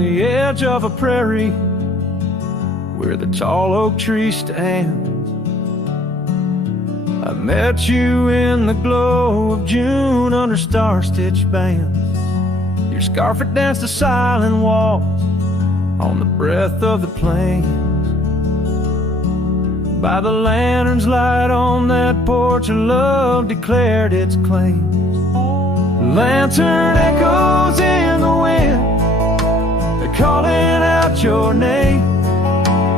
the edge of a prairie where the tall oak tree stands. I met you in the glow of June under star-stitched bands. Your scarf had danced a silent waltz on the breath of the plains. By the lantern's light on that porch, of love declared its claims. The lantern echoes in the wind, they're calling out your name.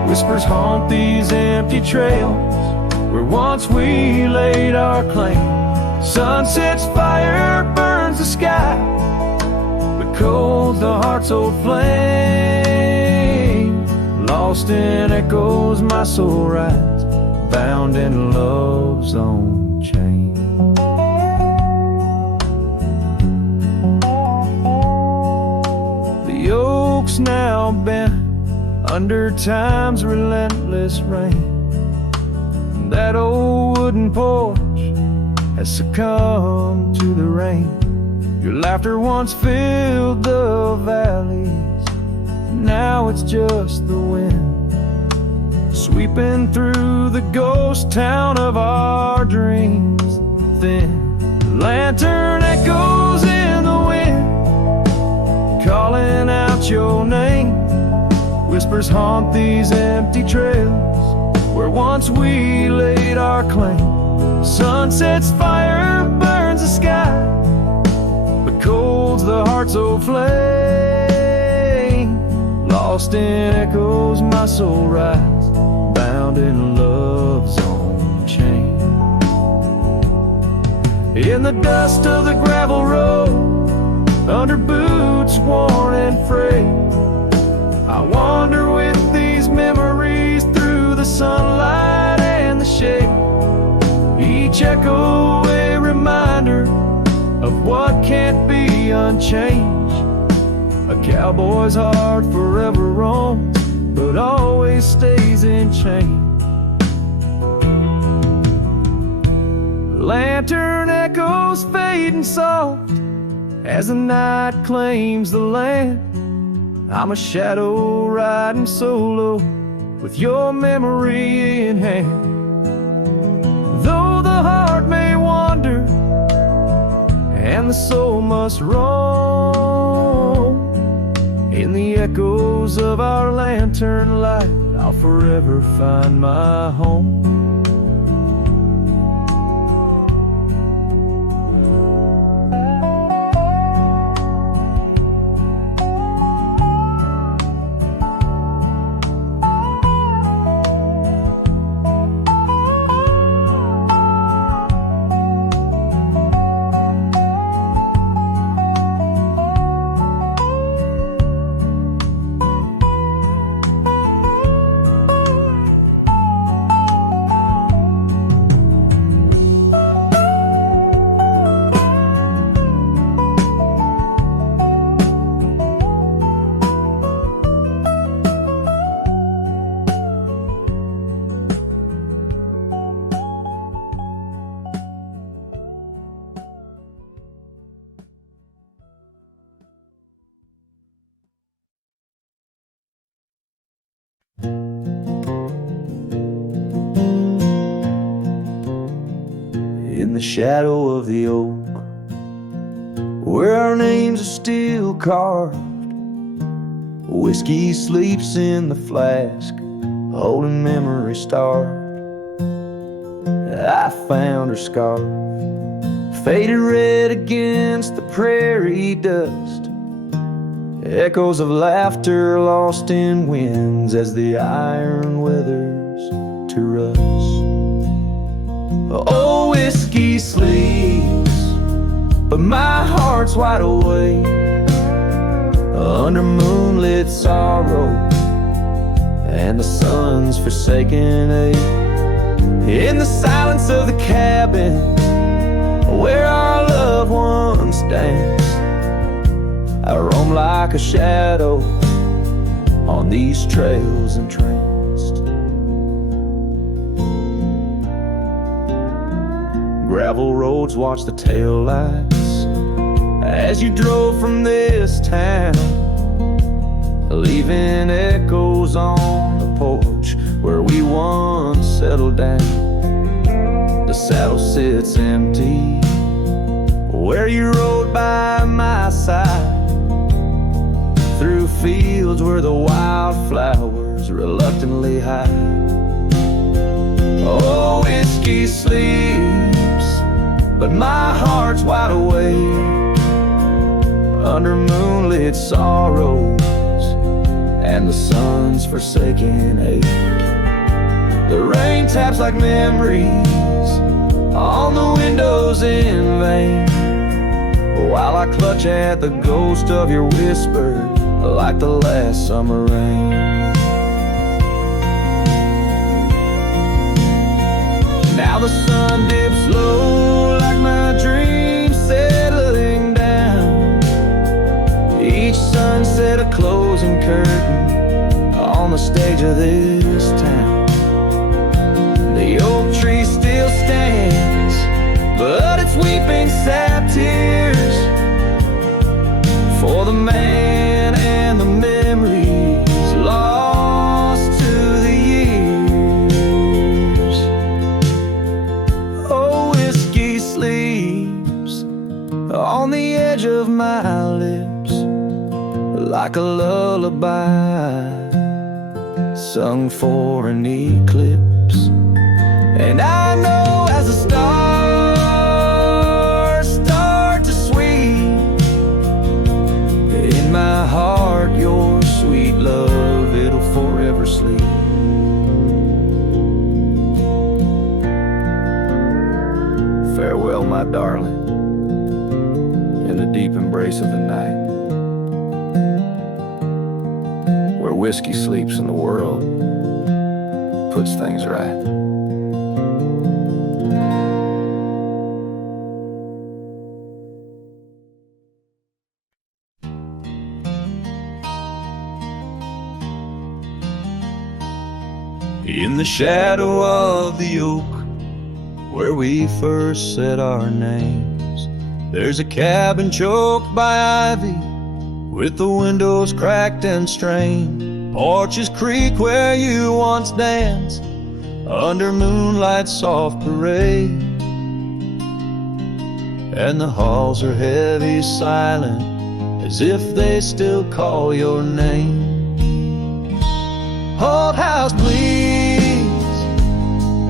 Whispers haunt these empty trails where once we laid our claim. Sunset's fire burns the sky, but cold's the heart's old flame. Lost in echoes my soul rides, bound in love's own chain. The oak's now bent under time's relentless rain. That old wooden porch has succumbed to the rain. Your laughter once filled the valleys, now it's just the wind sweeping through the ghost town of our dreams. Thin lantern echoes in the wind, calling out your name. Whispers haunt these empty trails where once we laid our claim. Sunset's fire burns the sky, but cold's the heart's old flame. Lost in echoes my soul rides, bound in love's own chain. In the dust of the gravel road, under boots worn and frayed, I wander with these memories through the sunlight and the shade. Each echo a reminder of what can't be unchanged. A cowboy's heart forever roams, but always stays in chains. Lantern echoes fading soft as the night claims the land. I'm a shadow riding solo with your memory in hand. Though the heart may wander and the soul must roam, in the echoes of our lantern light I'll forever find my home. In the shadow of the oak, where our names are still carved, whiskey sleeps in the flask, holding memory starved. I found her scarf, faded red against the prairie dust, echoes of laughter lost in winds as the iron weathers to rust. Oh, whiskey sleeps, but my heart's wide awake under moonlit sorrow and the sun's forsaken ache. In the silence of the cabin where our loved ones danced, I roam like a shadow on these trails entranced. Gravel roads watch the tail lights as you drove from this town. leaving echoes on the porch where we once settled down. The saddle sits empty where you rode by my side, through fields where the wildflowers reluctantly hide. Oh, whiskey sleeps, but my heart's wide awake under moonlit sorrows and the sun's forsaken ache. The rain taps like memories on the windows in vain, while I clutch at the ghost of your whisper like the last summer rain. Now the sun dips low like my dreams settling down. Each sunset a closing curtain on the stage of this town. The oak tree still stands, but it's weeping sad tears for the man and the memories lost to the years. Oh, whiskey sleeps on the edge of my lips like a lullaby sung for an eclipse. And I know as the stars start to swing in my heart, your sweet love, it'll forever sleep. Farewell, my darling, in the deep embrace of the night, where whiskey sleeps and the world puts things right. In the shadow of the oak where we first said our names, there's a cabin choked by ivy with the windows cracked and strained. Porches creak where you once danced under moonlight's soft parade, and the halls are heavy, silent, as if they still call your name. Old house bleeds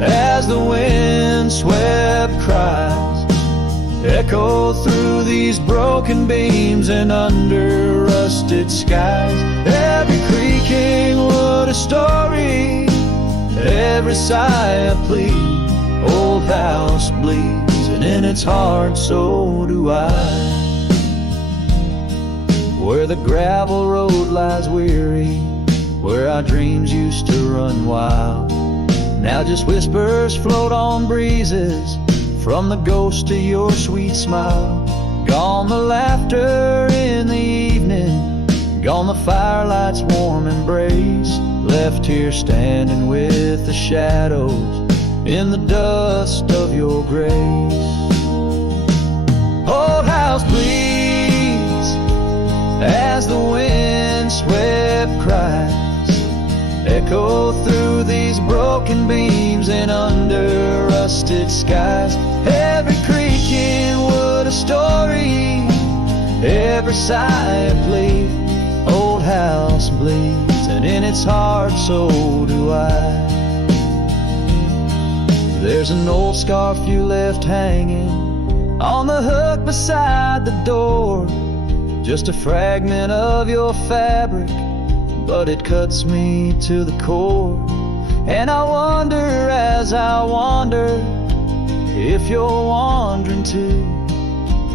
as the wind-swept cries echo through these broken beams and under rusted skies. Every creaking wood a story, every sigh a plea. Old house bleeds, and in its heart so do I. Where the gravel road lies weary, where our dreams used to run wild, now just whispers float on breezes from the ghost of your sweet smile. Gone the laughter in the evening, gone the firelight's warm embrace, left here standing with the shadows in the dust of your grace. Old house bleeds as the wind-swept cries echo through these broken beams and under rusted skies. Every creaking wood a story, every sigh a plea. Old house bleeds, and in its heart so do I. There's an old scarf you left hanging on the hook beside the door, just a fragment of your fabric, but it cuts me to the core. And I wonder as I wander if you're wandering too,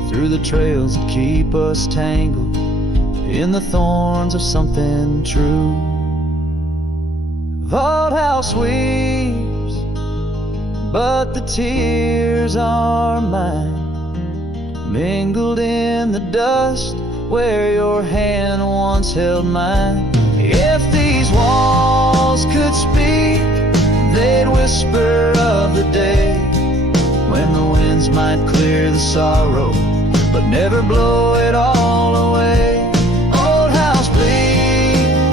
through the trails that keep us tangled in the thorns of something true. The old house weeps, but the tears are mine, mingled in the dust where your hand once held mine. If these walls could speak, they'd whisper of the day when the winds might clear the sorrow, but never blow it all away. Old house bleeds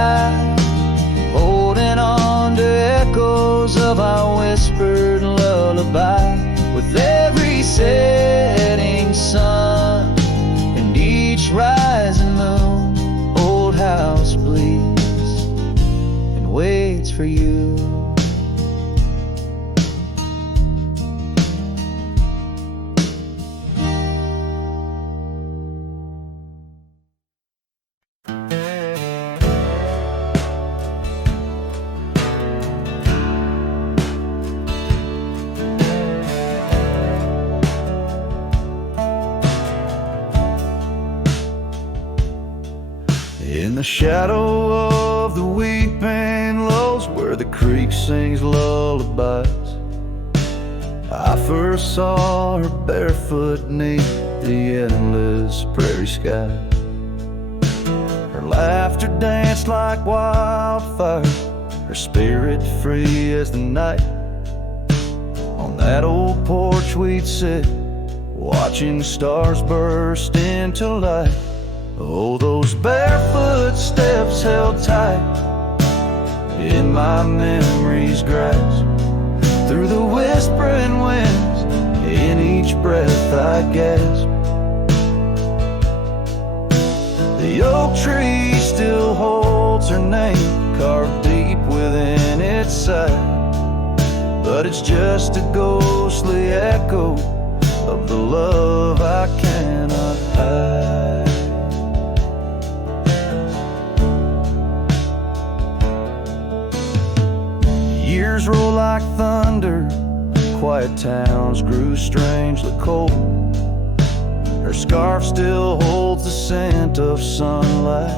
night, holding on to echoes of our whispered lullaby. With every setting sun and each rising moon, old house bleeds and waits for you. In the shadow of the weeping willows, where the creek sings lullabies, I first saw her barefoot neath the endless prairie sky. Her laughter danced like wildfire, her spirit free as the night. On that old porch we'd sit, watching stars burst into light. Oh, those barefoot steps held tight in my memory's grasp. Through the whispering winds, in each breath I gasp. The oak tree still holds her name, carved deep within its side. But it's just a ghostly echo of the love I cannot hide. Years roll like thunder, quiet towns grew strangely cold. Her scarf still holds the scent of sunlight.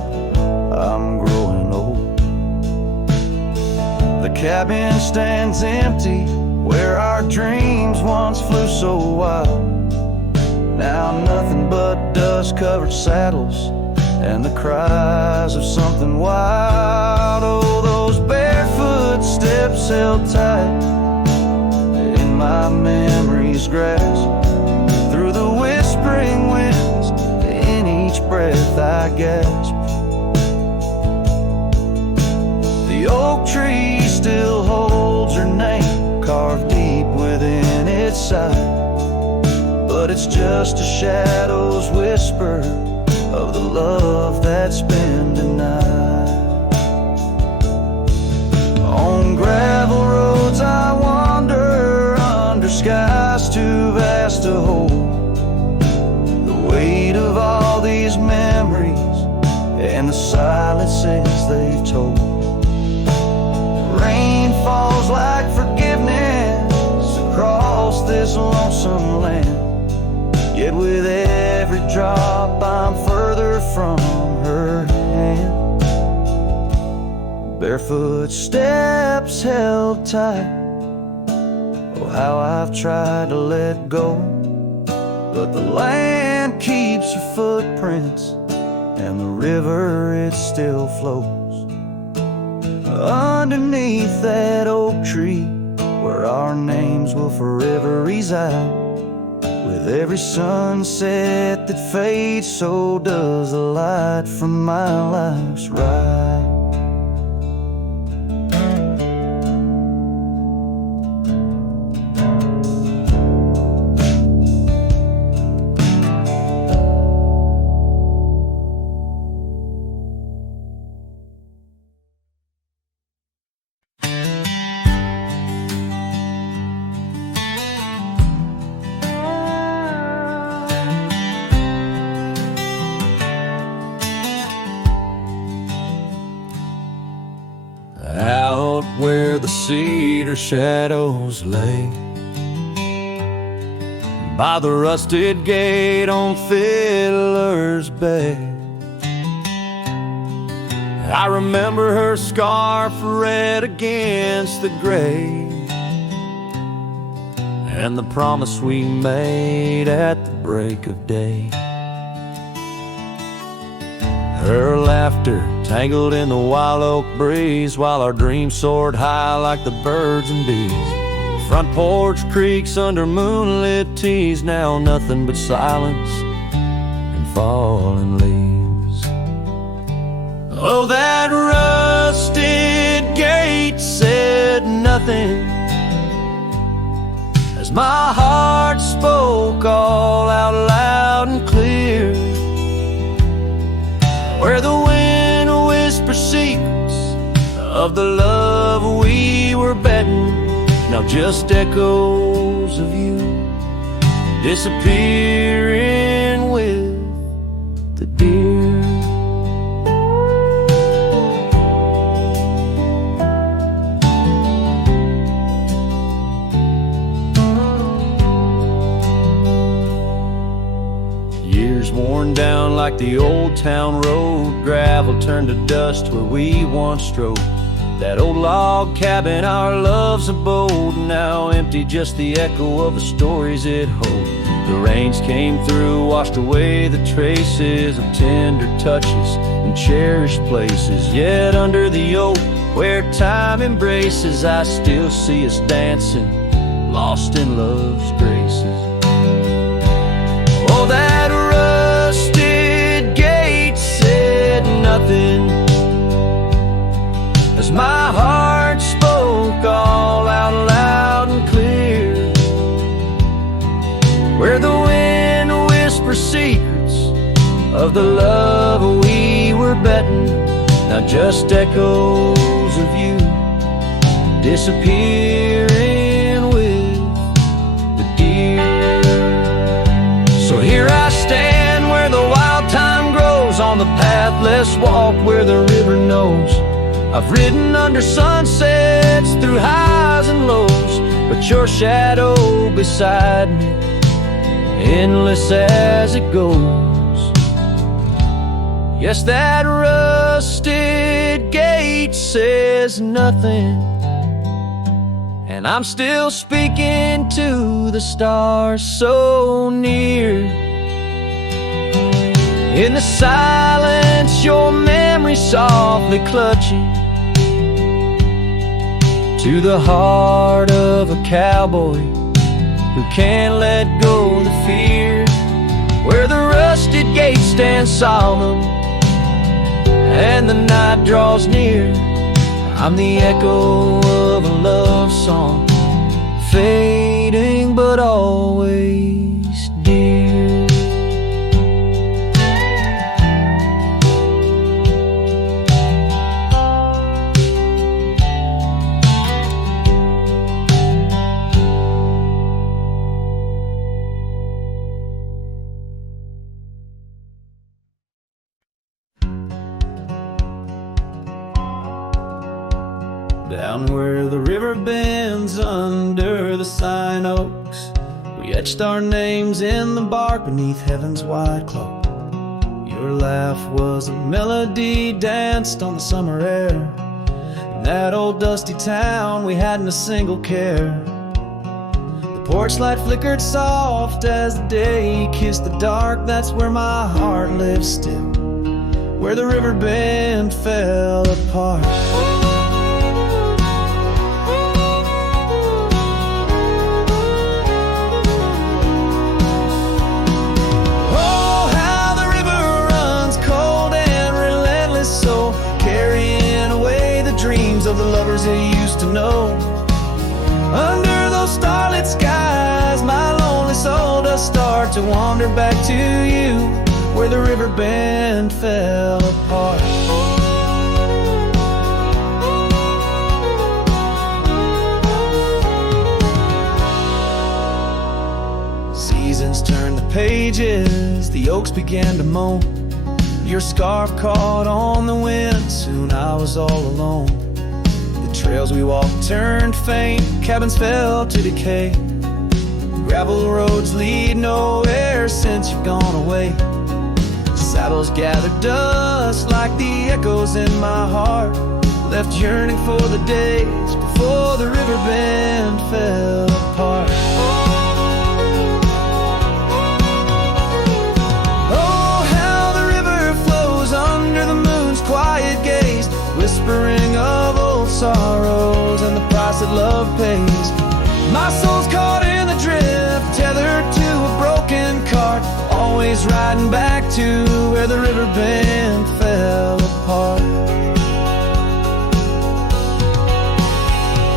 I'm growing old. The cabin stands empty, where our dreams once flew so wild. Now nothing but dust-covered saddles and the cries of something wild. Oh, those barefoot steps held tight in my memory's grasp. Through the whispering winds, in each breath I gasp. The oak tree still holds her name, carved deep within its side. But it's just a shadow's whisper of the love that's been denied. On gravel roads I wander, under skies too vast to hold. The weight of all these memories and the silences they've told. Rain falls like forgiveness across this lonesome land. Yet with every drop I'm further from her hand. Barefoot steps held tight. Oh, how I've tried to let go, but the land keeps her footprints, and the river, it still flows. Underneath that oak tree, where our names will forever reside. With every sunset that fades, so does the light from my life's ride. Out where the cedar shadows lay, by the rusted gate on Fiddler's Bay, I remember her scarf red against the gray, and the promise we made at the break of day. Her laughter tangled in the wild oak breeze, while our dreams soared high like the birds and bees. Front porch creaks under moonlit teas, now nothing but silence and falling leaves. Oh, that road nothing, as my heart spoke all out loud and clear. Where the wind whispers secrets of the love we were betting, now just echoes of you disappearing with the deer. Years worn down like the old town road, gravel turned to dust where we once strode. That old log cabin, our love's abode, now empty, just the echo of the stories it holds. The rains came through, washed away the traces of tender touches and cherished places. Yet under the oak, where time embraces, I still see us dancing, lost in love's graces. Oh, that rusted gate said nothing, as my heart spoke all out loud and clear. Where the wind whispers secrets of the love we were betting, now just echoes of you disappearing with the deer. So here I stand where the wild time grows, on the path less walked where the river knows. I've ridden under sunsets through highs and lows, but your shadow beside me, endless as it goes. Yes, that rusted gate says nothing, and I'm still speaking to the stars so near. In the silence, your memory softly clutching to the heart of a cowboy who can't let go of the fear. Where the rusted gate stands solemn and the night draws near, I'm the echo of a love song, fading but always dear. Down where the river bends under the sign oaks, we etched our names in the bark beneath heaven's wide cloak. Your laugh was a melody danced on the summer air. In that old dusty town we hadn't a single care. The porch light flickered soft as the day kissed the dark. That's where my heart lives still, where the river bend fell apart. Of the lovers they used to know. Under those starlit skies, my lonely soul does start to wander back to you, where the river bend fell apart. Seasons turned the pages, the oaks began to moan. Your scarf caught on the wind, soon I was all alone. Trails we walked turned faint, cabins fell to decay. Gravel roads lead nowhere since you've gone away. Saddles gathered dust like the echoes in my heart, left yearning for the days before the river bend fell apart. Oh, how the river flows under the moon's quiet gaze, whispering of old sorrows and the price that love pays. My soul's caught in the drift, tethered to a broken cart, always riding back to where the river bend fell apart.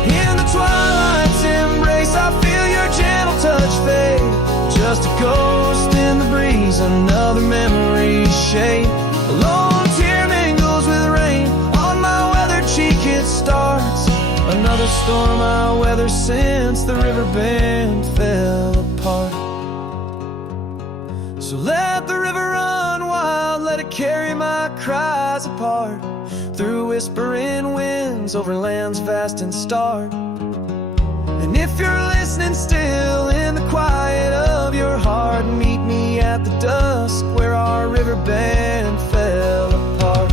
In the storm I weather since the river bend fell apart. So let the river run wild, let it carry my cries apart, through whispering winds, over lands vast and stark. And if you're listening still in the quiet of your heart, meet me at the dusk where our river bend fell apart.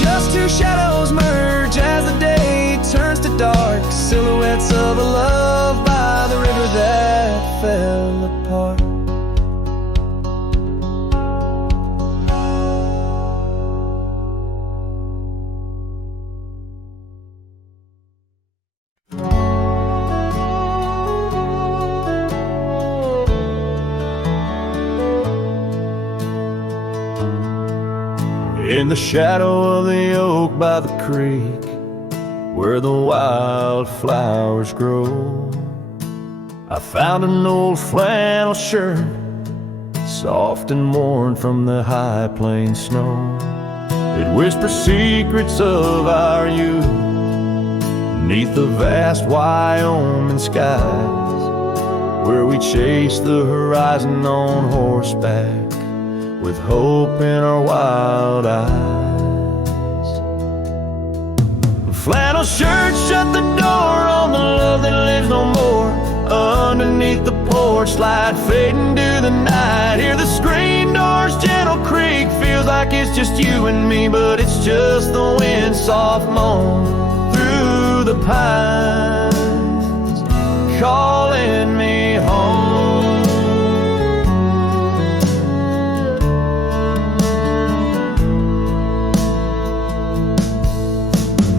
Just two shadows merge as the day turns to dark, silhouettes of a love by the river that fell apart. In the shadow of the oak by the creek, where the wildflowers grow, I found an old flannel shirt, soft and worn from the high plain snow. It whispers secrets of our youth, neath the vast Wyoming skies, where we chased the horizon on horseback, with hope in our wild eyes. The flannel shirt shut the door on the love that lives no more. Underneath the porch light fading to the night, hear the screen door's gentle creak. Feels like it's just you and me, but it's just the wind soft moan through the pines, calling me home.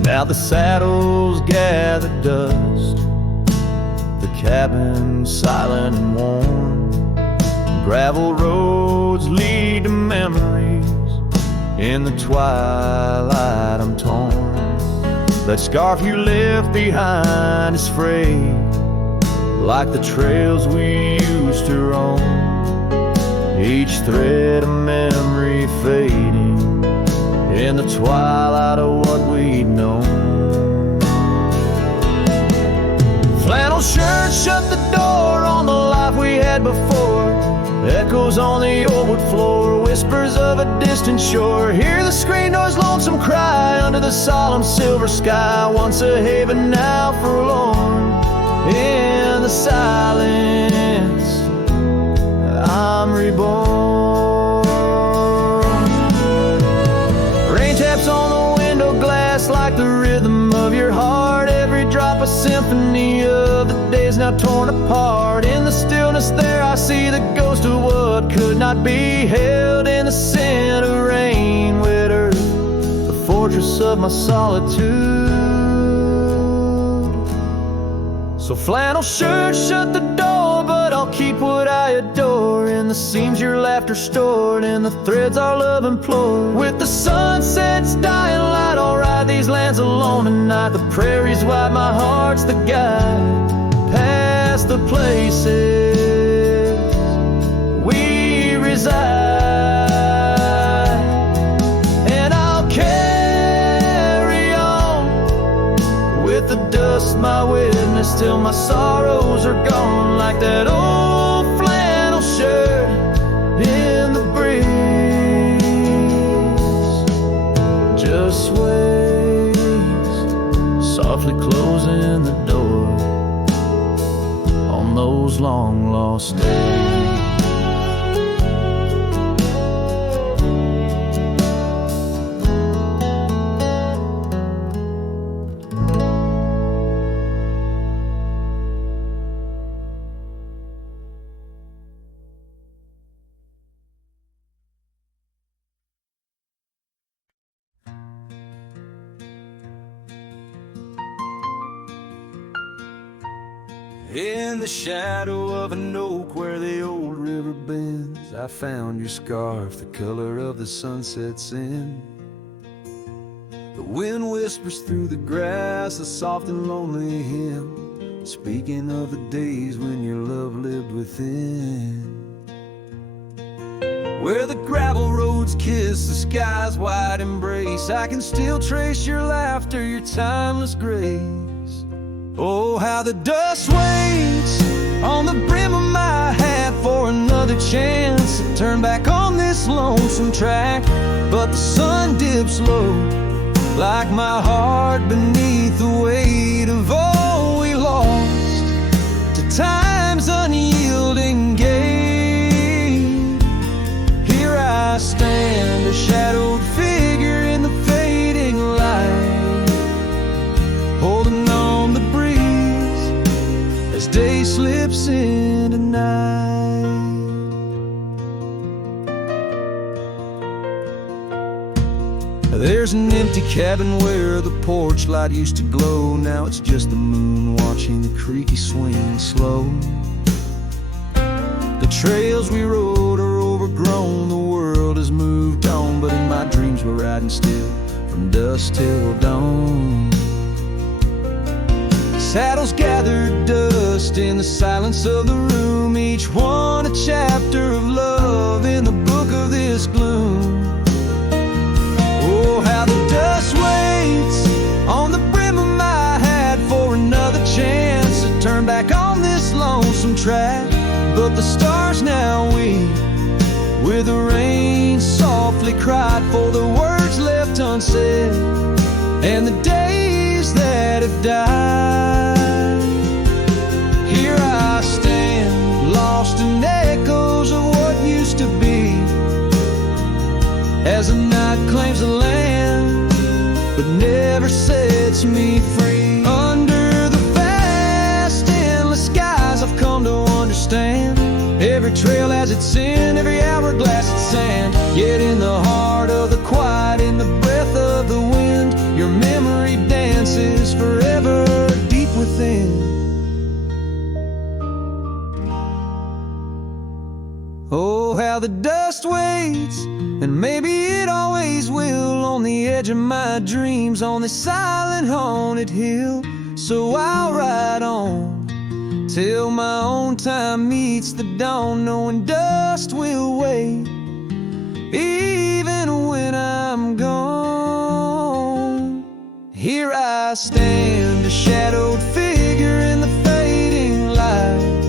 Now the saddles gather dust, the cabin silent and warm, gravel roads lead to memories. In the twilight I'm torn. That scarf you left behind is frayed, like the trails we used to roam, each thread a memory fading in the twilight of what we'd known. Flannel shirt shut the door on the life we had before. Echoes on the old wood floor, whispers of a distant shore. Hear the screen door's lonesome cry under the solemn silver sky. Once a haven, now forlorn. In the silence, I'm reborn. Rain taps on the window glass like the rhythm of your heart. Every drop a symphony of the days now torn apart. In the stillness there I see the ghost of what could not be held. In the scent of rain, wet earth, the fortress of my solitude. So flannel shirt shut the door, but I'll keep what I adore. In the seams your laughter stored, in the threads our love implored. With the sunset's dying light, I'll ride these lands alone tonight. The prairies wide, my heart's the guide, past the places we reside. And I'll carry on with the dust my witness till my sorrows are gone, like that old flannel shirt in the breeze. Just sways, softly closing the door on those long lost days. In the shadow of an oak where the old river bends, I found your scarf, the color of the sunset's end. The wind whispers through the grass, a soft and lonely hymn, speaking of the days when your love lived within. where the gravel roads kiss the sky's wide embrace. I can still trace your laughter, your timeless grace. Oh, how the dust waits on the brim of my hat for another chance to turn back on this lonesome track. But the sun dips low, like my heart beneath the weight of all we lost to time's unyielding game. Here I stand, a shadowed figure in the fading light, holding on the breeze as day slips into night. There's an empty cabin where the porch light used to glow. Now it's just the moon watching the creaky swing slow. The trails we rode are overgrown, the world has moved on, but in my dreams we're riding still from dusk till dawn. Saddles gathered dust in the silence of the room, each one a chapter of love in the book of this gloom. Oh, how the dust waits on the brim of my hat for another chance to turn back on this lonesome track. But the stars now weep where the rain softly cried for the words left unsaid and the days that have died. Here I stand, lost in echoes of what used to be, as the night claims the land, but never sets me free. Under the vast, endless skies I've come to understand, every trail has its sin, every hourglass its sand. Yet in the heart of the quiet, in the breath of the wind, your memory dances forever deep within. Oh, how the dust waits, and maybe it always will, on the edge of my dreams, on this silent haunted hill. So I'll ride on till my own time meets the dawn, knowing dust will wait even when I'm gone. Here I stand, a shadowed figure in the fading light,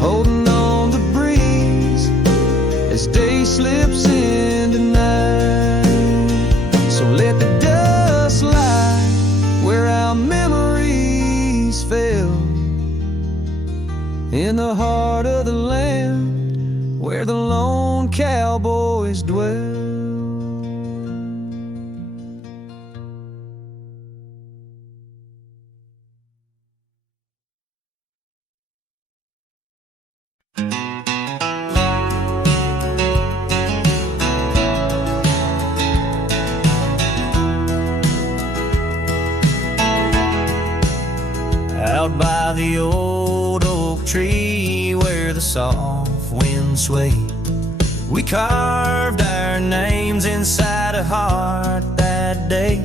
holding on the breeze as day slips into night. So let the dust lie where our memories fell, in the heart of the land where the lone cowboys dwell. Out by the old oak tree where the soft wind swayed, we carved our names inside a heart that day.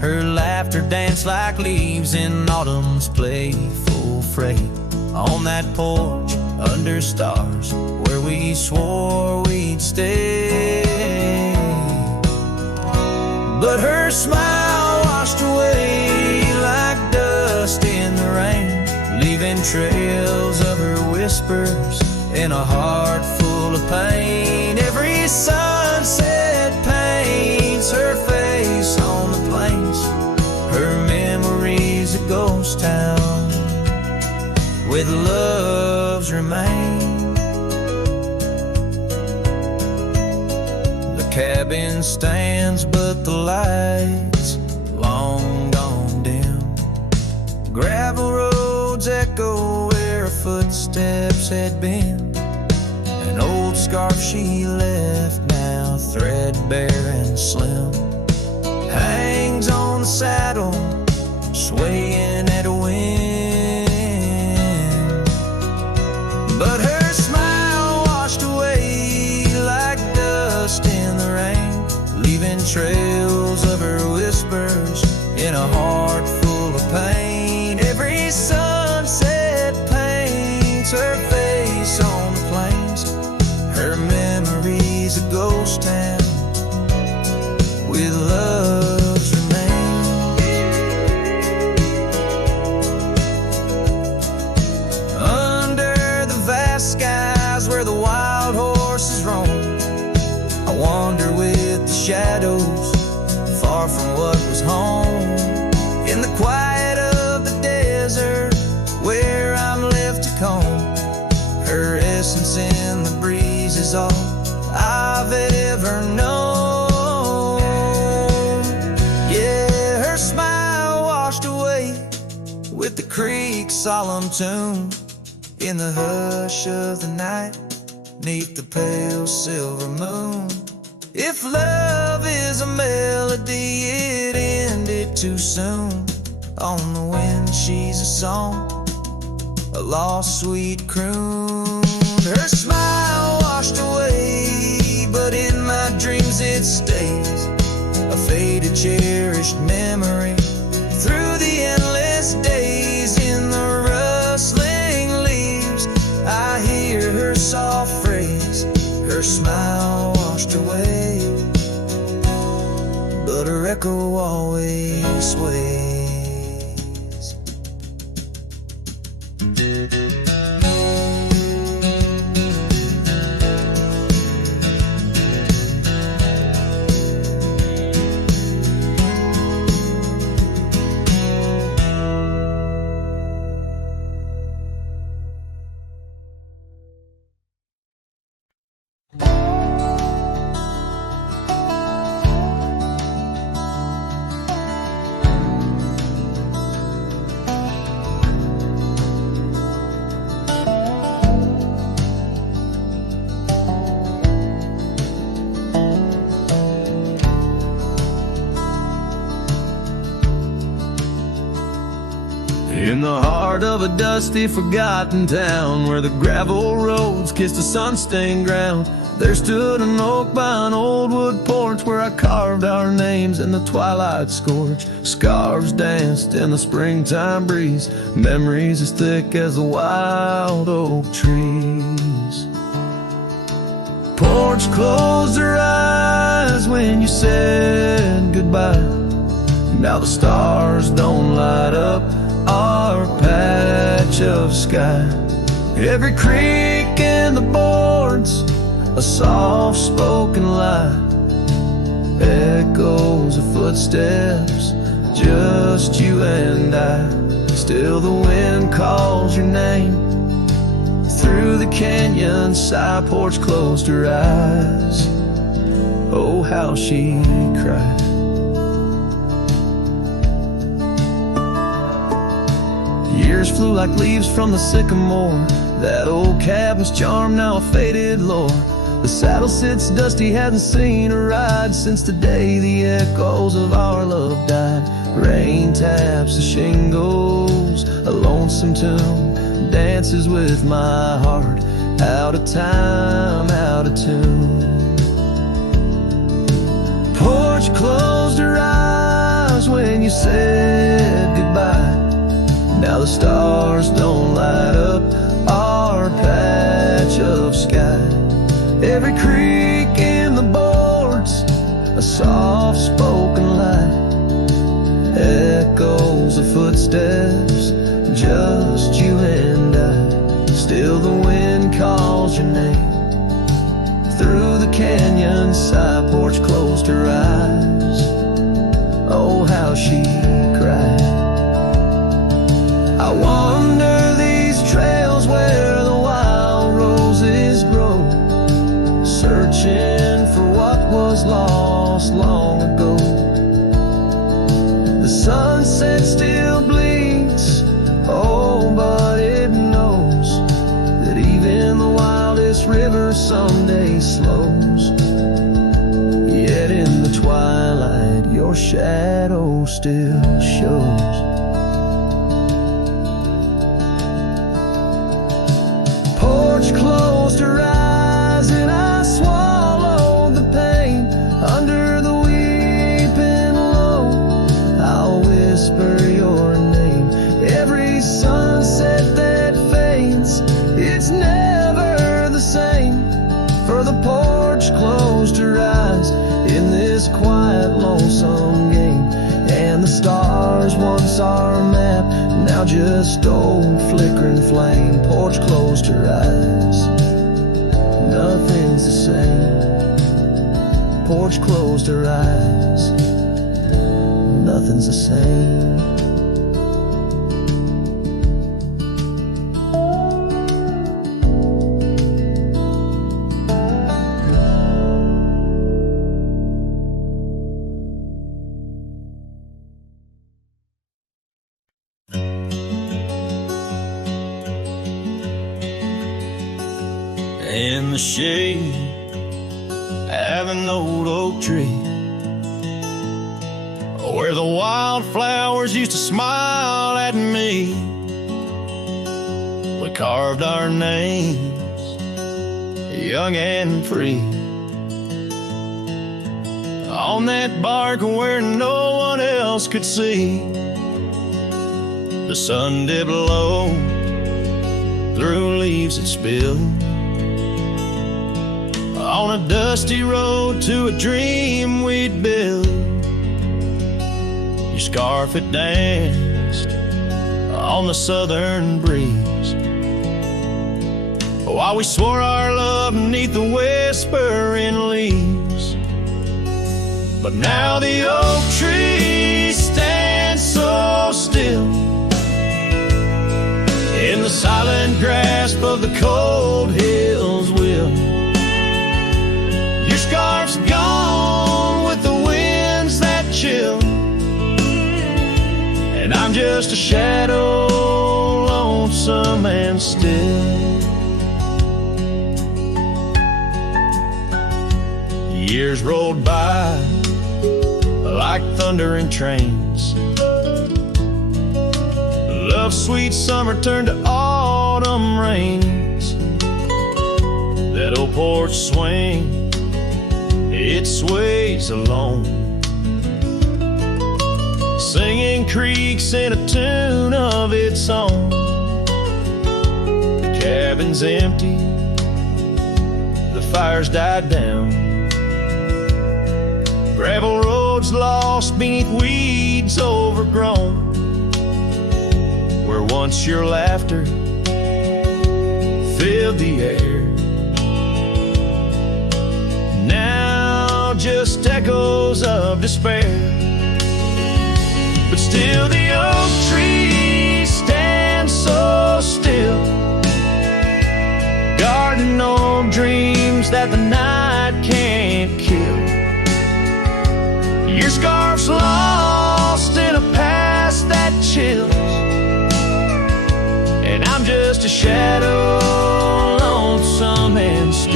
Her laughter danced like leaves in autumn's playful fray. On that porch under stars where we swore we'd stay, but her smile washed away like dust in the rain, leaving trails of her whispers in a heart full of pain. Every sunset paints her face on the plains, her memory's a ghost town with love's remain. The cabin stands but the lights long gone dim, gravel roads echo where her footsteps had been. An old scarf she left, now threadbare and slim, hangs on the saddle, swaying at a wind. But her smile washed away like dust in the rain, leaving trails of her whispers in a heart full of pain. Every sunset paints her face on the plains, her ghost town with love's remains. Under the vast skies where the wild horses roam, I wander with the shadows, far from what was home. In the quiet of the desert, where I'm left to comb, her essence in the breeze is all I've ever known. Yeah, her smile washed away with the creek's solemn tune. In the hush of the night, neath the pale silver moon. If love is a melody, it ended too soon. On the wind she's a song, a lost sweet croon. Her smile washed away, but in my dreams it stays, a faded cherished memory through the endless days. In the rustling leaves I hear her soft phrase, her smile washed away, but her echo always sways. In the heart of a dusty, forgotten town, where the gravel roads kissed a sun-stained ground, there stood an oak by an old wood porch, where I carved our names in the twilight scorch. Scarves danced in the springtime breeze, memories as thick as the wild oak trees. Porch closed her eyes when you said goodbye. Now the stars don't light up our patch of sky. Every creak in the boards, a soft-spoken lie, echoes of footsteps, just you and I. Still the wind calls your name through the canyon side. Porch closed her eyes, oh how she cried. Years flew like leaves from the sycamore, that old cabin's charm now a faded lore. The saddle sits dusty, hasn't seen a ride since the day the echoes of our love died. Rain taps the shingles, a lonesome tune dances with my heart, out of time, out of tune. Porch closed her eyes when you said goodbye. Now the stars don't light up our patch of sky. Every creak in the boards, a soft-spoken lie, echoes of footsteps, just you and I. Still the wind calls your name through the canyon side. Porch closed her eyes, oh how she cried. I wander these trails where the wild roses grow, searching for what was lost long ago. The sunset still bleeds, oh but it knows that even the wildest river someday slows. Yet in the twilight your shadow still shows. Closed her eyes and I swallowed the pain. Under the weeping low, I'll whisper your name. Every sunset that fades, it's never the same, for the porch closed her her eyes in this quiet, lonesome game. And the stars, once our map, now just old flickering flame. Porch closed her eyes, nothing's the same. Porch closed her eyes, nothing's the same. In the shade of an old oak tree, where the wildflowers used to smile at me, we carved our names, young and free, on that bark where no one else could see. The sun dipped low through leaves that spilled on a dusty road to a dream we'd build. Your scarf it danced on the southern breeze, while we swore our love beneath the whispering leaves. But now the oak tree stands so still in the silent grasp of the cold hills will. Your scarf's gone with the winds that chill, and I'm just a shadow, lonesome and still. Years rolled by like thundering trains. Love's sweet summer turned to autumn rains. That old porch swing, it sways alone, singing creeks in a tune of its own. The cabin's empty, the fire's died down, gravel roads lost beneath weeds overgrown, where once your laughter filled the air, now just echoes of despair. But still the oak tree stands so still, guarding old dreams that the night can't kill. Your scarf's lost in a past that chills, and I'm just a shadow, lonesome and still.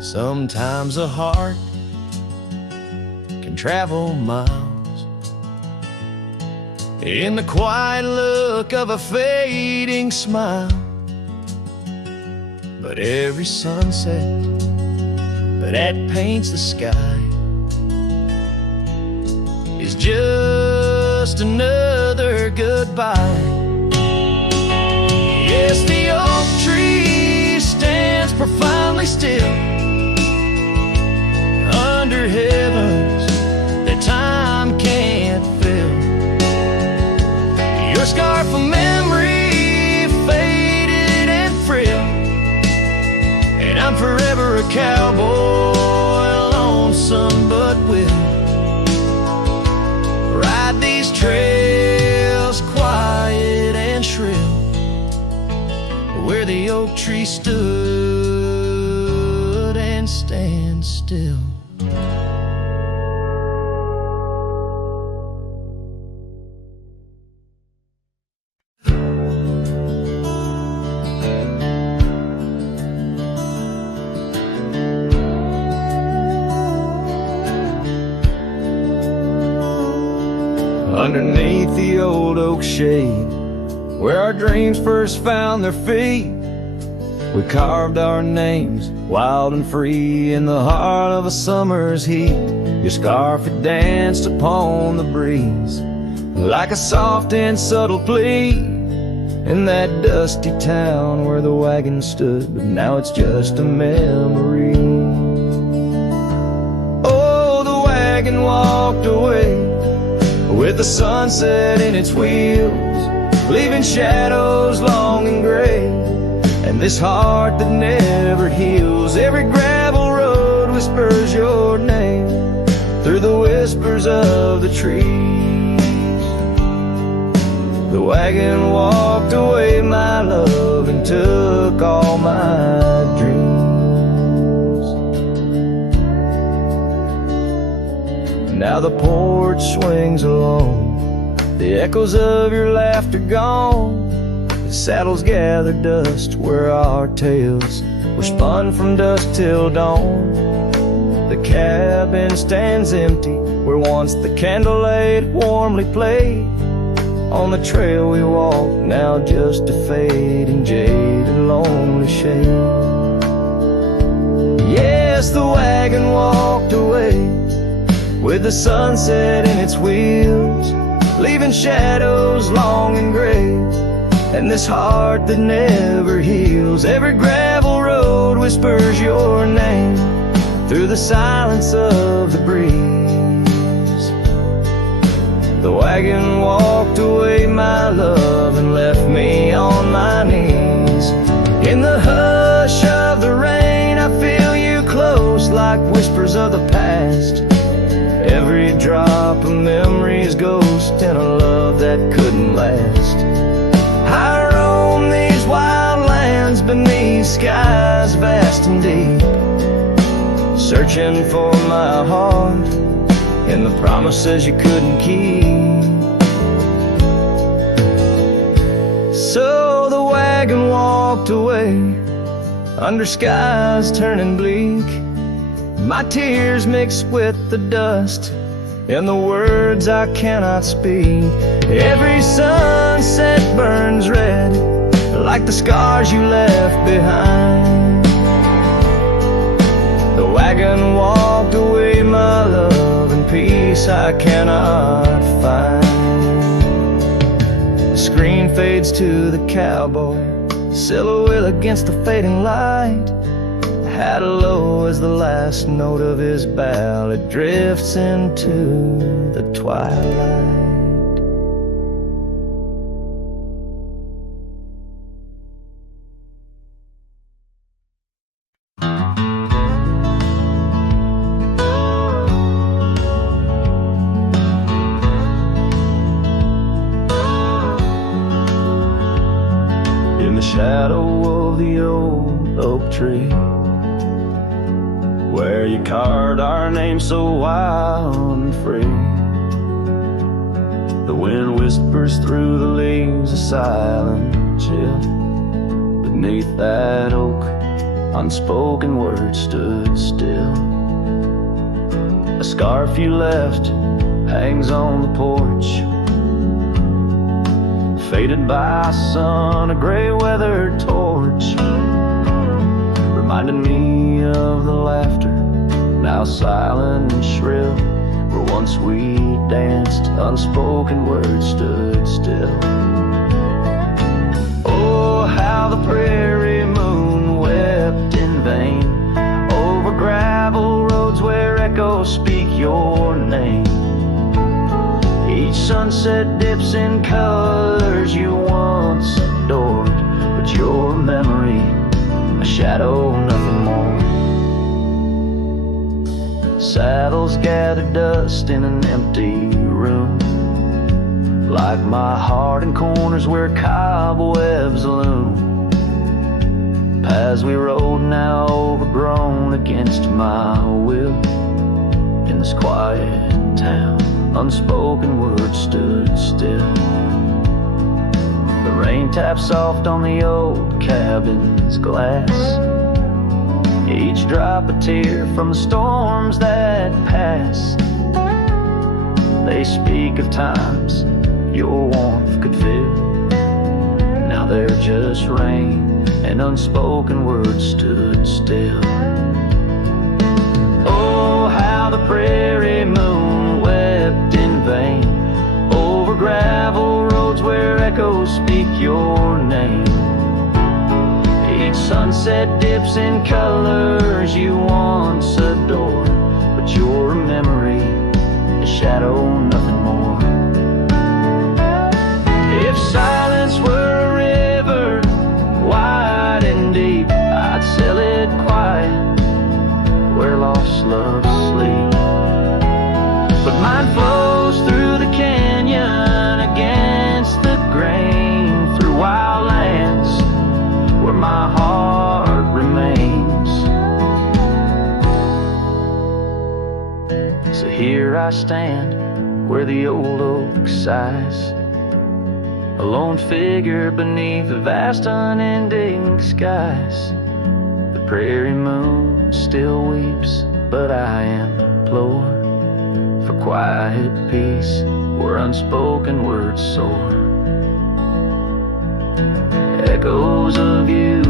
Sometimes a heart can travel miles in the quiet look of a fading smile, but every sunset that paints the sky is just another goodbye. Yes, the oak tree stands profoundly still under heavens that time can't fill. Your scarf of memory faded and frail, and I'm forever a cowboy, lonesome but will ride these trails quiet and shrill, where the oak tree stood and stands still. Underneath the old oak shade, where our dreams first found their feet, we carved our names wild and free in the heart of a summer's heat. Your scarf had danced upon the breeze like a soft and subtle plea, in that dusty town where the wagon stood, but now it's just a memory. Oh, the wagon walked away with the sunset in its wheels, leaving shadows long and gray, and this heart that never heals. Every gravel road whispers your name through the whispers of the trees. The wagon walked away, my love, and took all my dreams. Now the porch swings alone, the echoes of your laughter gone. The saddles gather dust where our tales were spun from dusk till dawn. The cabin stands empty where once the candlelight warmly played. On the trail we walk, now just a fading jade and lonely shade. Yes, the wagon walked away with the sunset in its wheels, leaving shadows long and gray, and this heart that never heals. Every gravel road whispers your name through the silence of the breeze. The wagon walked away, my love, and left me on my knees. In the hush of the rain, I feel you close like whispers of the past. Every drop of memory's ghost in a love that couldn't last. I roam these wild lands beneath skies vast and deep, searching for my heart and the promises you couldn't keep. So the wagon walked away under skies turning bleak. My tears mixed with the dust and the words I cannot speak. Every sunset burns red like the scars you left behind. The wagon walked away, my love, and peace I cannot find. The screen fades to the cowboy, silhouette against the fading light. Had low as the last note of his ballad drifts into the twilight. In the shadow of the old oak tree, where you carved our name so wild and free, the wind whispers through the leaves, a silent chill. Beneath that oak, unspoken words stood still. A scarf you left hangs on the porch, faded by sun, a gray weathered torch, reminding me of the laughter, now silent and shrill, where once we danced, unspoken words stood still. Oh, how the prairie moon wept in vain over gravel roads where echoes speak your name. Each sunset dips in colors you once adored, but your memory, a shadow, nothing more. Saddles gather dust in an empty room, like my heart in corners where cobwebs loom. Paths we rode now overgrown against my will. In this quiet town, unspoken words stood still. The rain taps soft on the old cabin's glass, each drop a tear from the storms that pass. They speak of times your warmth could fill, now they're just rain and unspoken words stood still. Oh, how the prairie moon wept in vain over gravel roads where echoes speak your name. Sunset dips in colors you once adored, but you're a memory, a shadow, nothing more. If silence were a river, wide and deep, I'd sail it quiet, where lost loves sleep. But mine flows through the canyon, against the grain, through wild lands, where my heart remains. So here I stand, where the old oak sighs, a lone figure beneath the vast unending skies. The prairie moon still weeps, but I implore for quiet peace where unspoken words soar. Echoes of you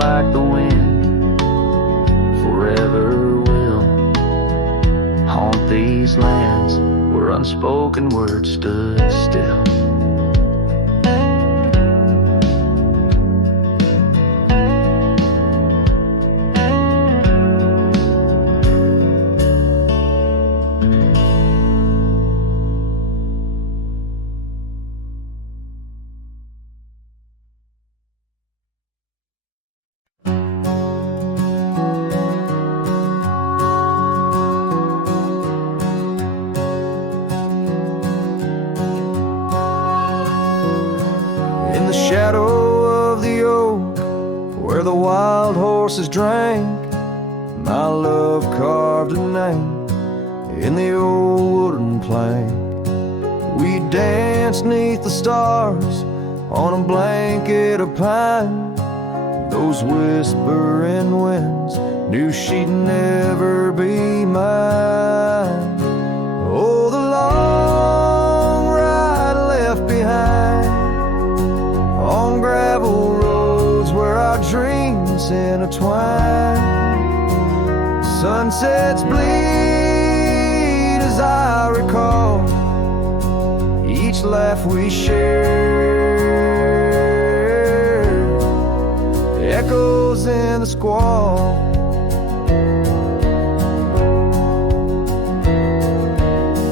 like the wind forever will haunt these lands where unspoken words stood still. Shadow of the oak, where the wild horses drank, my love carved a name in the old wooden plank. We danced neath the stars on a blanket of pine. Those whispering winds knew she'd never be mine. Oh, the long ride left behind on gravel roads where our dreams intertwine. Sunsets bleed as I recall each laugh we shared, echoes in the squall.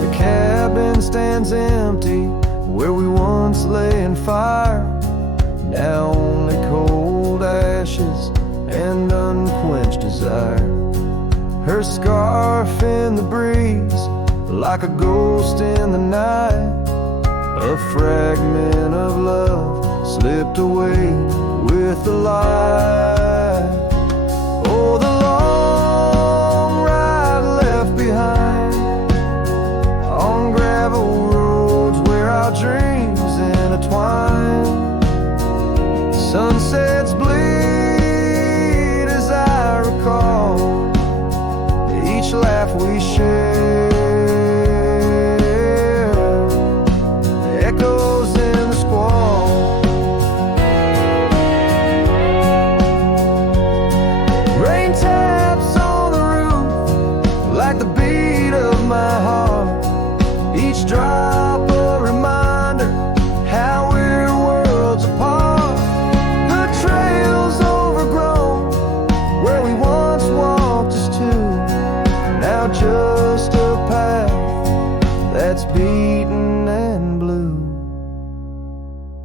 The cabin stands empty where we once lay in fire, now only cold ashes and unquenched desire. Her scarf in the breeze, like a ghost in the night, a fragment of love slipped away with the light. Oh, the long ride left behind on gravel roads where our dreams intertwine. Sunsets bleed as I recall each laugh we share, echoes in the squall. Rain taps on the roof like the beat of my heart, each drop a reminder how we're worlds apart. The trails overgrown where we once walked as two, now just a path that's beaten and blue.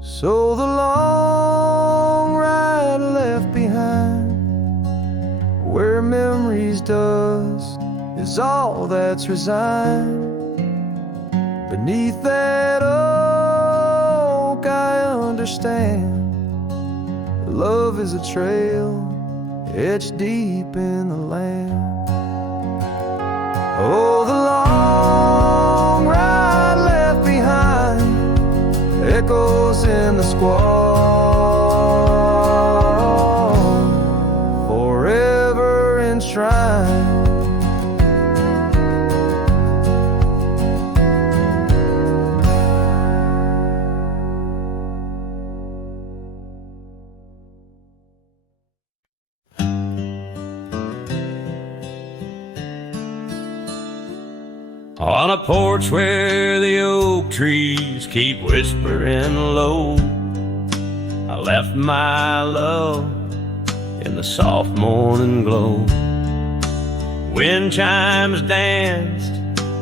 So the long ride left behind, where memory's dust is all that's resigned. Beneath that oak I understand, love is a trail etched deep in the land. Oh, the long ride left behind, echoes in the squall, forever enshrined. On a porch where the oak trees keep whispering low, I left my love in the soft morning glow. Wind chimes danced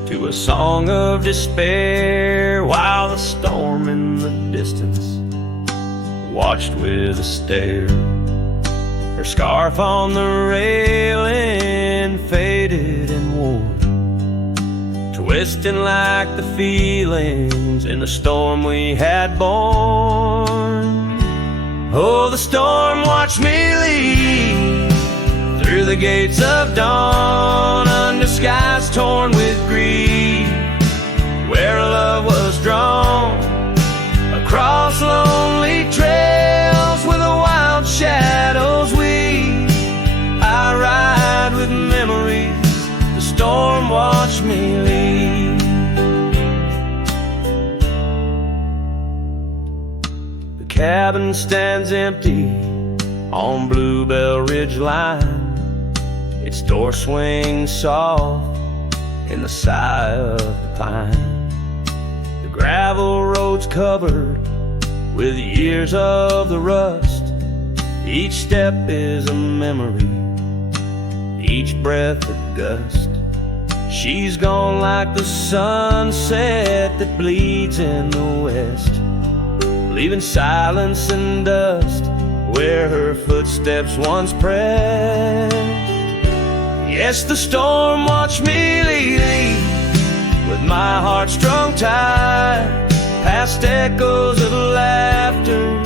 to a song of despair, while the storm in the distance watched with a stare. Her scarf on the railing faded and wore, twisting like the feelings in the storm we had borne. Oh, the storm watched me leave through the gates of dawn, under skies torn with grief, where love was drawn, across lonely trails where the wild shadows weave. I ride with memories, the storm watched me leave. The cabin stands empty on Bluebell Ridge line, its door swings soft in the sigh of the pine. The gravel road's covered with years of the rust. Each step is a memory, each breath a gust. She's gone like the sunset that bleeds in the west, leaving silence and dust where her footsteps once pressed. Yes, the storm watched me leave with my heart strung tight, past echoes of laughter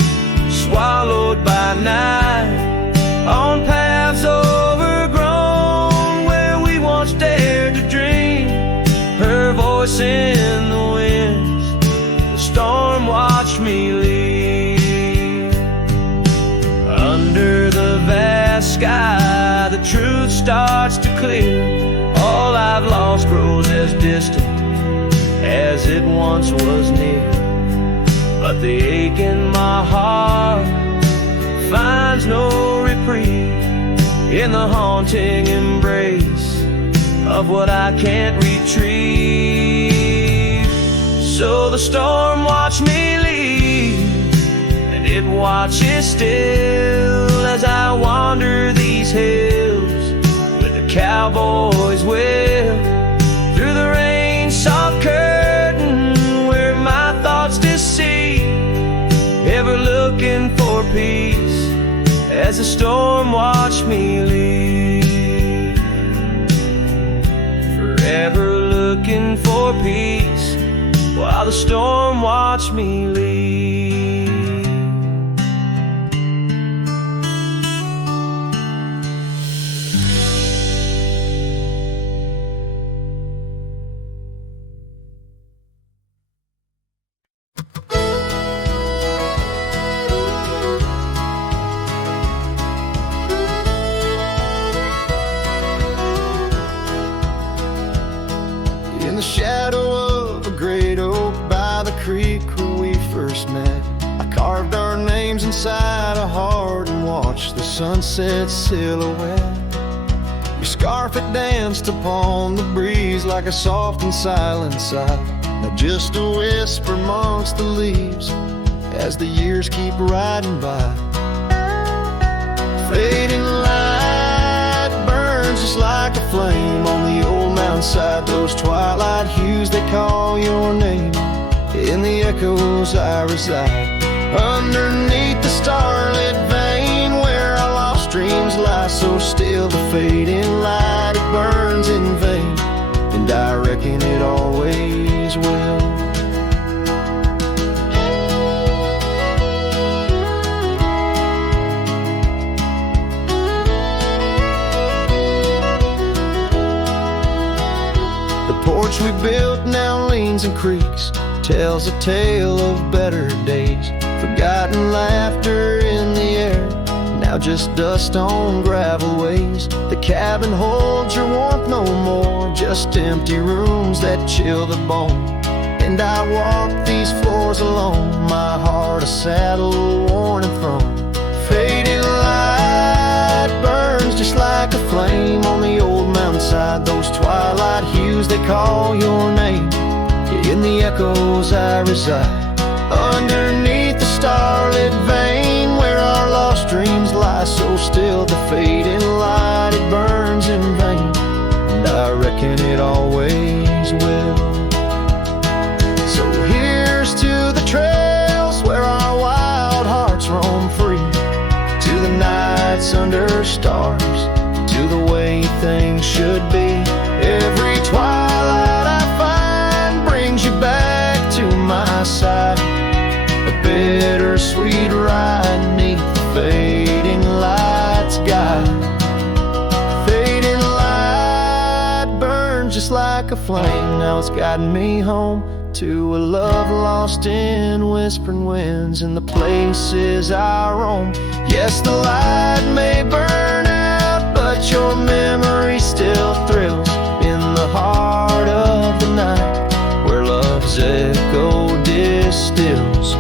swallowed by night, on paths overgrown where we once dared to dream. Her voice in the winds, the storm watched me leave. Under the vast sky, the truth starts to clear. All I've lost grows as distant as it once was near, but the ache in my heart finds no reprieve in the haunting embrace of what I can't retrieve. So the storm watched me leave, and it watches still as I wander these hills with the cowboy's will, through the rain soft curtain where my thoughts deceive, ever looking for peace as the storm watched me leave. Forever looking for peace while the storm watched me leave. In the shadow of a great oak by the creek where we first met, I carved our names inside a heart and watched the sunset silhouette. Your scarf had danced upon the breeze like a soft and silent sigh, now just a whisper amongst the leaves as the years keep riding by. Fading light burns just like a flame on the old mountainside, those twilight hues they call your name. In the echoes I reside, underneath the starlit vein where our lost dreams lie so still. The fading light, it burns in vain, and I reckon it always will. The porch we built now leans and creaks, tells a tale of better days, forgotten laughter in the air, now just dust on gravel ways. The cabin holds your warmth no more, just empty rooms that chill the bone. And I walk these floors alone, my heart a saddle worn and thrown. Faded light burns just like a flame on the old mountainside, those twilight hues they call your name. In the echoes I reside, underneath the starlit vein where our lost dreams lie lie so still, the fading light, it burns in vain, and I reckon it always will. So here's to the trails where our wild hearts roam free, to the nights under stars, to the way things should be. Every twilight I find brings you back to my side, a bittersweet ride neath the fading light's guide. Fading light burns just like a flame, now it's guiding me home to a love lost in whispering winds in the places I roam. Yes, the light may burn out, but your memory still thrills in the heart of the night, where love's echo distills.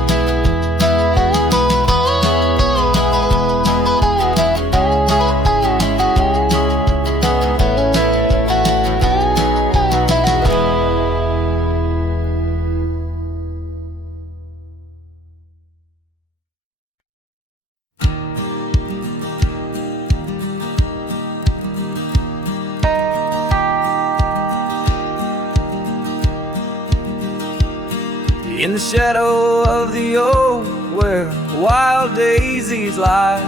In the shadow of the oak where wild daisies lie,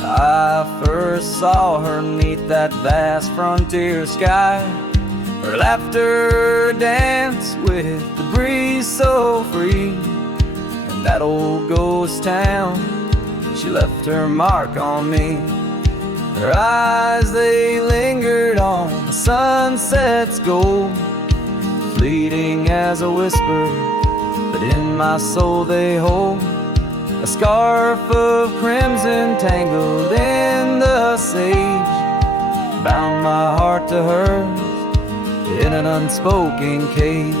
I first saw her neath that vast frontier sky. Her laughter danced with the breeze so free, and that old ghost town, she left her mark on me. Her eyes, they lingered on the sunset's gold, fleeting as a whisper, but in my soul they hold a scarf of crimson tangled in the sage, bound my heart to hers in an unspoken cage.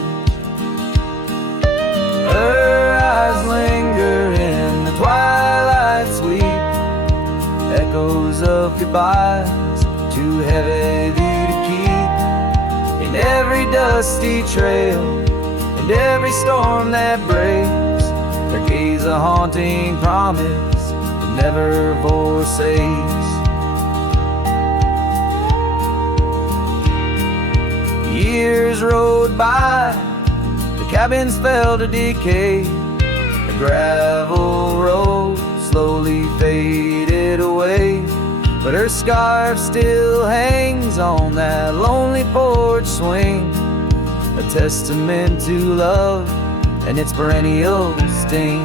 Her eyes linger in the twilight sweet, echoes of goodbyes too heavy to keep. In every dusty trail and every storm that breaks, there gaze a haunting promise that never forsakes. Years rode by, the cabins fell to decay, the gravel road slowly faded away, but her scarf still hangs on that lonely porch swing, a testament to love and its perennial sting.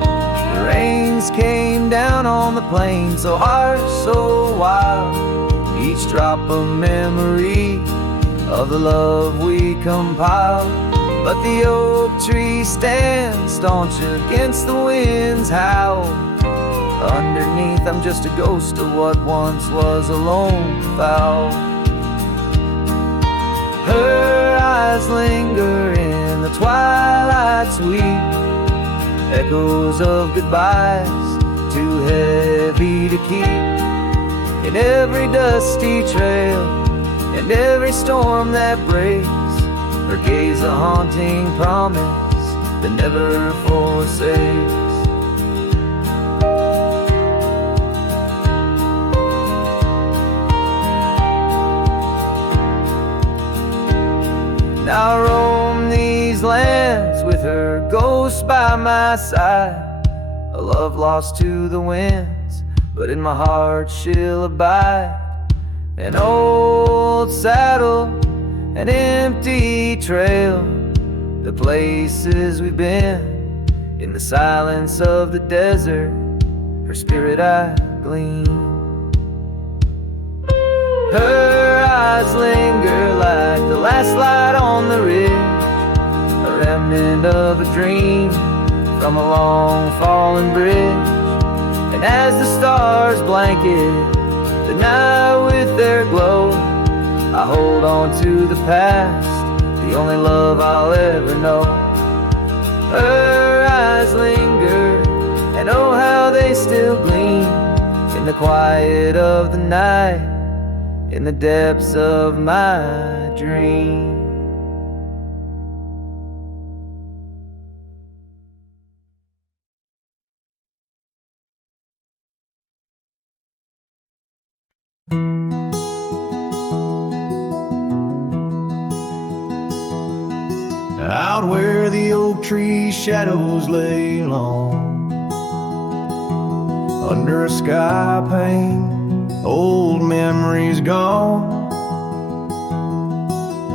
The rains came down on the plain, so harsh, so wild, each drop a memory of the love we compiled. But the oak tree stands staunch against the wind's howl. Underneath I'm just a ghost of what once was a lone fowl. Her eyes linger in the twilight sweet, echoes of goodbyes too heavy to keep. In every dusty trail and every storm that breaks, her gaze a haunting promise that never forsakes. Now I roam these lands with her ghost by my side, a love lost to the winds, but in my heart she'll abide. An old saddle, an empty trail, the places we've been, in the silence of the desert, her spirit I glean. Her eyes linger like the last light on the ridge, a remnant of a dream from a long fallen bridge. And as the stars blanket the night with their glow, I hold on to the past, the only love I'll ever know. Her eyes linger, and oh how they still gleam in the quiet of the night, in the depths of my dream. out where the oak tree shadows lay long, under a sky pane, old memories gone.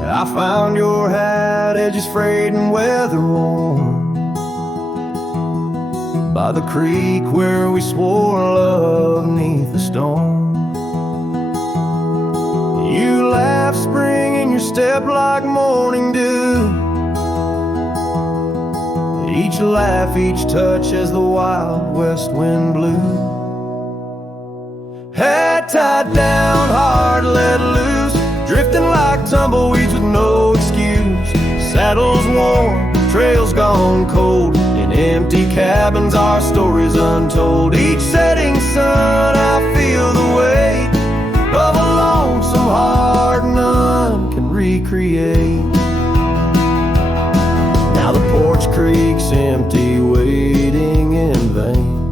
I found your hat, edges frayed and weather worn, by the creek where we swore love neath the storm. You laugh spring in your step like morning dew, each laugh, each touch as the wild west wind blew. Head tied down, heart let loose, drifting like tumbleweeds with no excuse. Saddles worn, trails gone cold, in empty cabins our stories untold. Each setting sun I feel the weight of a lonesome heart none can recreate. Now the porch creak's empty, waiting in vain.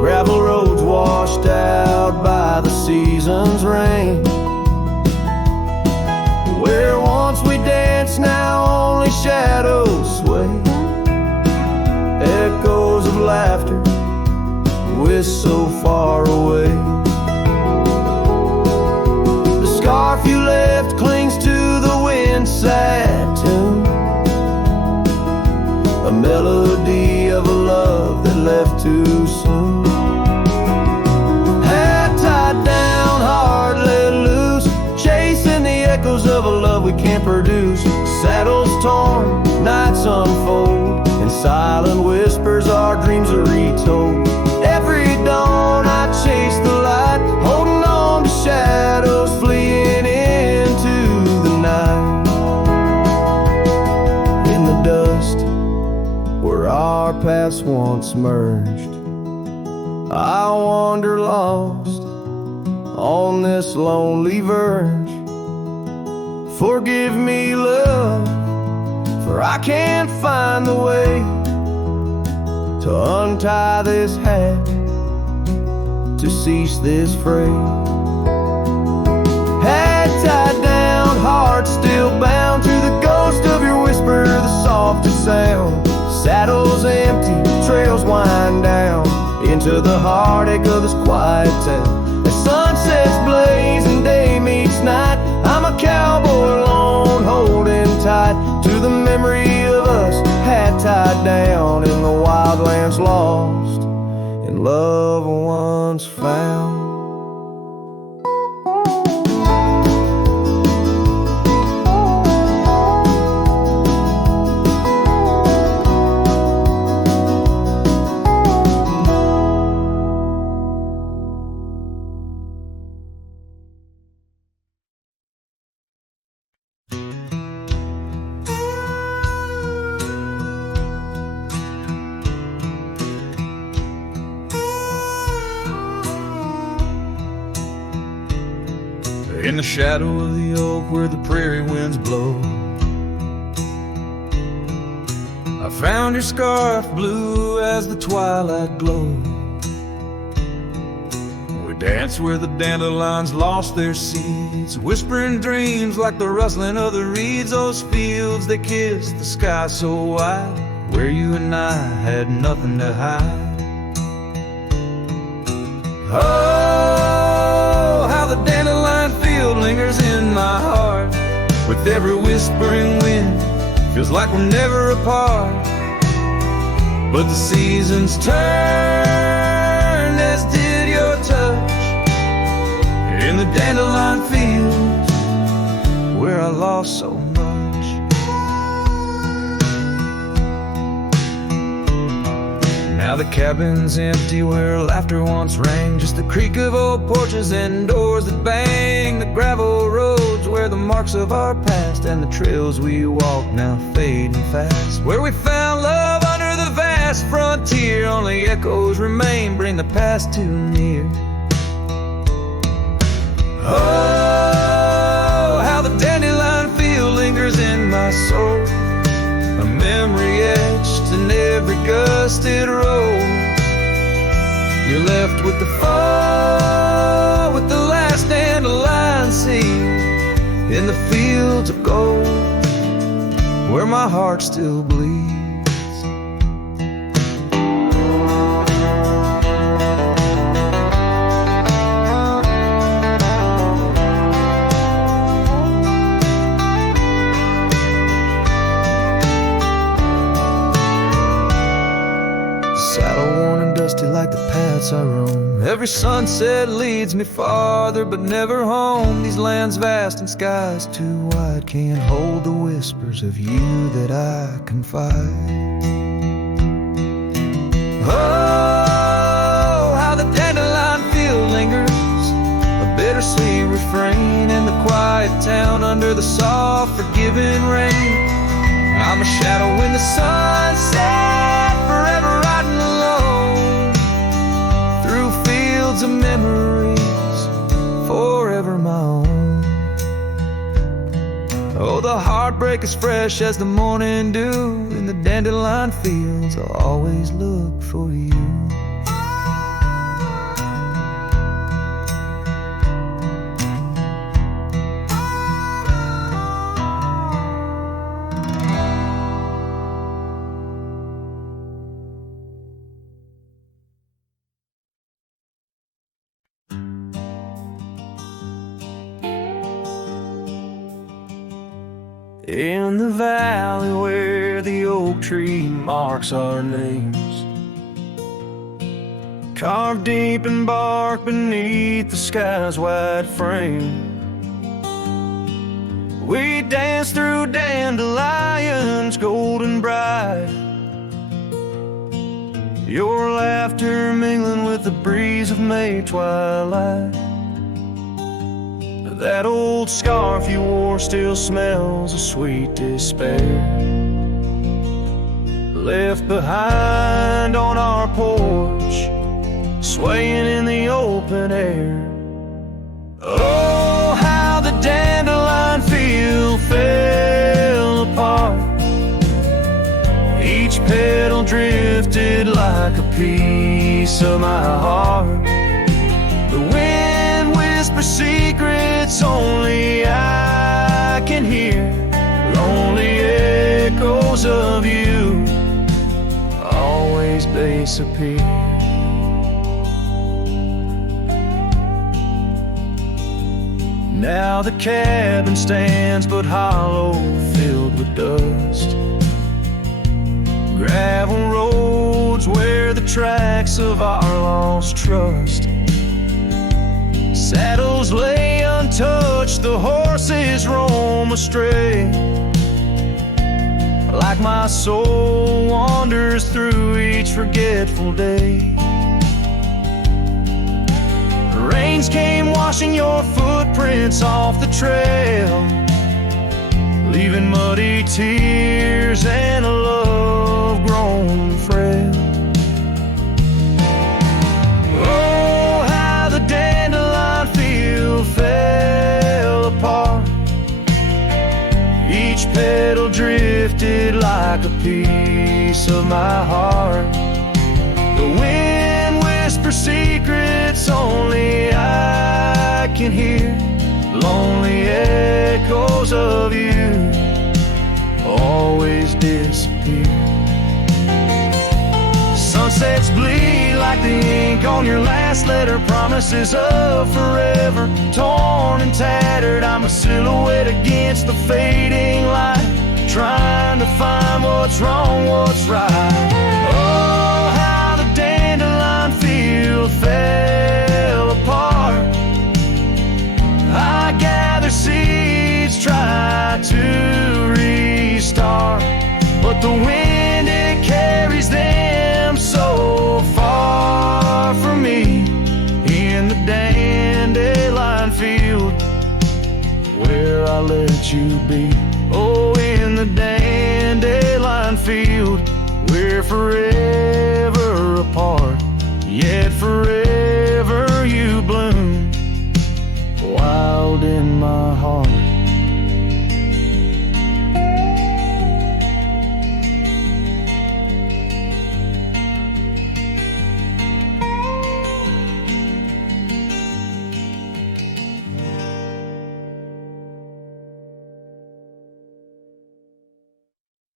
Gravel roads washed out by the season's rain. Where once we danced, now only shadows sway. Echoes of laughter, we're so far away. The scarf you left clings to the wind's sad tune, a melody of a love that left too soon. Head tied down, heart let loose, chasing the echoes of a love we can't produce. Saddles torn, nights unfold, in silent whispers our dreams are retold. Every dawn I chase the light, holding on to shadows fleeing into the night. In the dust where our paths once merged, I wander lost on this lonely verge. Forgive me, love, for I can't find the way to untie this hat, to cease this fray. Hat tied down, heart still bound to the ghost of your whisper, the softest sound. Saddles empty, trails wind down into the heartache of this quiet town. As sunsets blaze and day meets night, I'm a cowboy alone, holding tight to the memory of us, hat tied down in the wildlands, lost in love once found. In the shadow of the oak where the prairie winds blow, I found your scarf blue as the twilight glowed. We danced where the dandelions lost their seeds, whispering dreams like the rustling of the reeds. Those fields that kissed the sky so wide, where you and I had nothing to hide. Oh, how the dandelion field lingers in my heart, with every whispering wind, feels like we're never apart. But the seasons turned, as did your touch, in the dandelion fields where I lost so much. Now the cabin's empty where laughter once rang, just the creak of old porches and doors that bang. The gravel roads where the marks of our past and the trails we walk now fading fast. Where we found love under the vast frontier, only echoes remain, bring the past too near. Oh, how the dandelion field lingers in my soul, a memory etched in every gusted road. You're left with the fall, with the last dandelion seed in the fields of gold. where my heart still bleeds. Saddle worn and dusty like the paths I roam. Every sunset leads me farther, but never home. These lands vast and skies too wide can't hold the whispers of you that I confide. Oh, how the dandelion field lingers, a bittersweet refrain in the quiet town under the soft, forgiving rain. I'm a shadow in the sunset, forever riding alone through fields of memories, forever my own. Oh, the heartbreak is fresh as the morning dew. In the dandelion fields, I'll always look for you. In the valley where the oak tree marks our names, carved deep in bark beneath the sky's wide frame, we dance through dandelions golden bright, your laughter mingling with the breeze of May twilight. That old scarf you wore still smells of sweet despair, left behind on our porch, swaying in the open air. Oh, how the dandelion field fell apart, each petal drifted like a piece of my heart. The wind whispers secrets only I can hear, lonely echoes of you always disappear. Now the cabin stands but hollow, filled with dust, gravel roads where the tracks of our lost trust. Saddles lay untouched, the horses roam astray, like my soul wanders through each forgetful day. Rains came washing your footprints off the trail, leaving muddy tears and a love grown frail. Oh, how the dandelion field fell apart, each petal drifted like a piece of my heart. The wind whispers secrets only I can hear, lonely echoes of you always disappear. Sunsets bleed like the ink on your last letter, promises of forever, torn and tattered. I'm a silhouette against the fading light, trying to find what's wrong, what's right. Oh, how the dandelion field fell apart, I gather seeds, try to restart, but the wind, it carries them so far from me. In the dandelion field where I let you be. Oh, in the dandelion field we're forever apart, yet forever